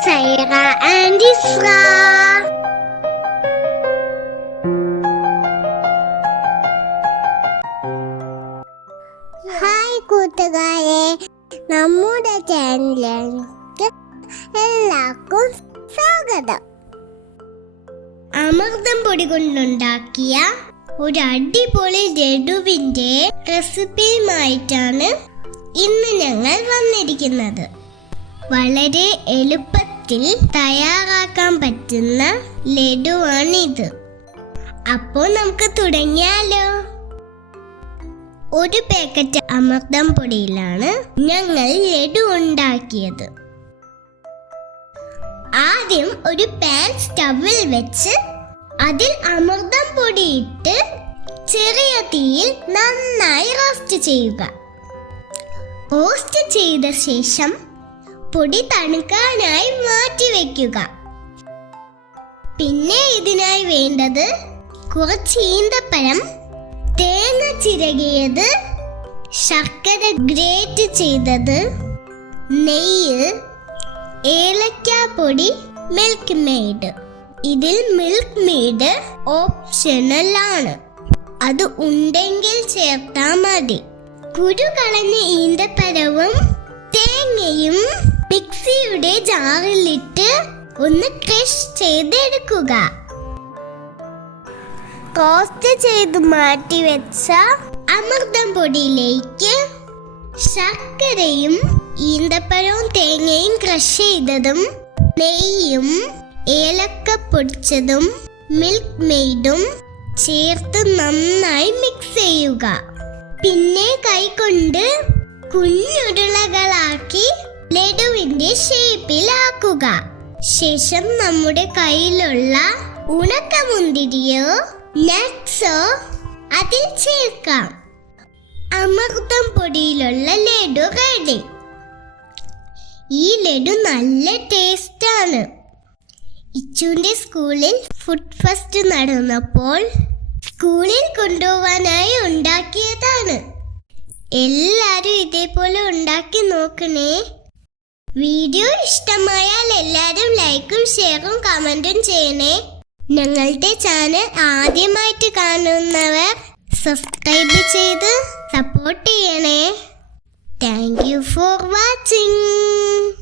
Saira and Isra hi കൂട്ടുകാരെ. നമ്മുടെ ചാനലിലേക്ക് എല്ലാവർക്കും സ്വാഗതം. അമൃതം പൊടി കൊണ്ടുണ്ടാക്കിയ ഒരു അടിപൊളി ലഡുവിന്റെ റെസിപ്പിയുമായിട്ടാണ് ഇന്ന് ഞങ്ങൾ വന്നിരിക്കുന്നത്. വളരെ എളുപ്പത്തിൽ തയ്യാറാക്കാൻ പറ്റുന്ന ലഡുവാണിത്. അപ്പോൾ നമുക്ക് തുടങ്ങിയാലോ? ഒരു പാക്കറ്റ് അമൃതം പൊടിയിലാണ് ഞങ്ങൾ ലഡു ഉണ്ടാക്കിയത്. ആദ്യം ഒരു പാൻ സ്റ്റവിൽ വെച്ച് അതിൽ അമൃതം പൊടിയിട്ട് ചെറിയ തീയിൽ നന്നായി റോസ്റ്റ് ചെയ്യുക. റോസ്റ്റ് ചെയ്ത ശേഷം പൊടി തണുക്കാനായി മാറ്റി വെക്കുക. പിന്നെ ഇതിനായി വേണ്ടത് കുറച്ച് ഈന്തപ്പഴം തേങ്ങ ചിരകിയത് ശർക്കര ഗ്രേറ്റ് ചെയ്തത് നെയ്യ് ഏലക്കാപ്പൊടി മിൽക്ക് മെയ്ഡ് ഇതിൽ മിൽക്ക് മെയ്ഡ് ഓപ്ഷണൽ ആണ്. അത് ഉണ്ടെങ്കിൽ ചേർത്താൽ മതി. കുരു കളഞ്ഞ ഈന്തപ്പഴവും തേങ്ങയും മിക്സിയുടെ ജാറിലിട്ട് ഒന്ന് ക്രഷ് ചെയ്തെടുക്കുക. കോസ്റ്റ് ചെയ്ത് മാറ്റി വെച്ച അമൃതം പൊടിയിലേക്ക് ശർക്കരയും ഈന്തപ്പഴവും തേങ്ങയും ക്രഷ് ചെയ്തതും നെയ്യും ഏലക്ക പൊടിച്ചതും മിൽക്ക് മെയ്ഡും ചേർത്ത് നന്നായി മിക്സ് ചെയ്യുക. പിന്നെ കൈകൊണ്ട് കുഞ്ഞുരുളകളാക്കി ഷേപ്പിലാക്കുക ശേഷം നമ്മുടെ കയ്യിലുള്ള ഉണക്കമുന്തിരിയോ നട്ട്സോ അതിൽ ചേർക്കാം. അമൃതം പൊടിയിലുള്ള ലഡു റെഡി. ഈ ലഡു നല്ല ടേസ്റ്റ് ആണ് ഇച്ചുവിന്റെ സ്കൂളിൽ ഫുഡ് ഫെസ്റ്റ് നടന്നപ്പോൾ സ്കൂളിൽ കൊണ്ടുപോവാനായി ഉണ്ടാക്കിയതാണ്. എല്ലാവരും ഇതേപോലെ ഉണ്ടാക്കി നോക്കണേ. വീഡിയോ ഇഷ്ടമായാൽ എല്ലാവരും ലൈക്കും ഷെയറും കമന്റും ചെയ്യണേ. ഞങ്ങളുടെ ചാനൽ ആദ്യമായിട്ട് കാണുന്നവർ സബ്സ്ക്രൈബ് ചെയ്ത് സപ്പോർട്ട് ചെയ്യണേ. Thank you for watching.